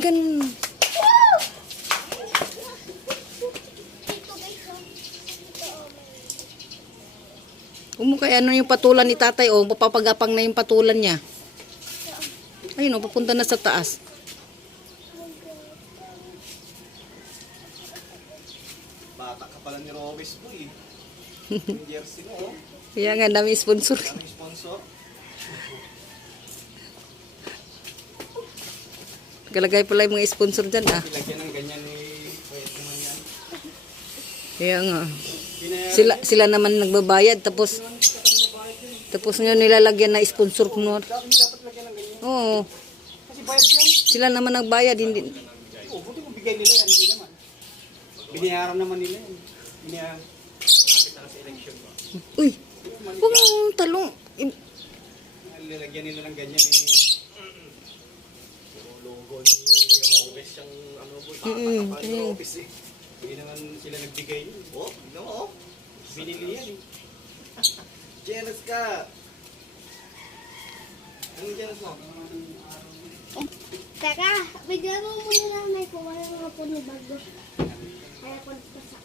ganun. Kaya ano yung patulan ni tatay, oh, papapagapang na yung patulan niya. Ayun, oh, papunta na sa taas. Bata ka pala ni Robes boy. Yung jersey mo, oh. Kaya nga, dami sponsor. Daming sponsor. Galagay pala yung mga sponsor dyan, ah. Ilagyan ng ganyan ni Pwede naman yan. Kaya nga. Sila naman nagbabayad, tapos nga nilalagyan na sponsor ko. Dapat lagyan ng ganyan. Oo. Kasi bayad yan. Sila naman nagbayad, hindi. Oo, buti mo bigay nila yan. Hindi naman. Binayaran naman nila yan. Binayaran. Lapit na sa election mo. Uy, huwag mong talong. Lalagyan nila ng ganyan eh. Yung logo ni Robes yung ano po. Bata ni Robes eh. Hindi naman sila nagbigay yun. Oh, no, oh. Binili yan eh. Jealous ka. Anong jealous mo? Teka, bigyan mo muna lang may kuha ng mga puno bago. Kaya ko sa...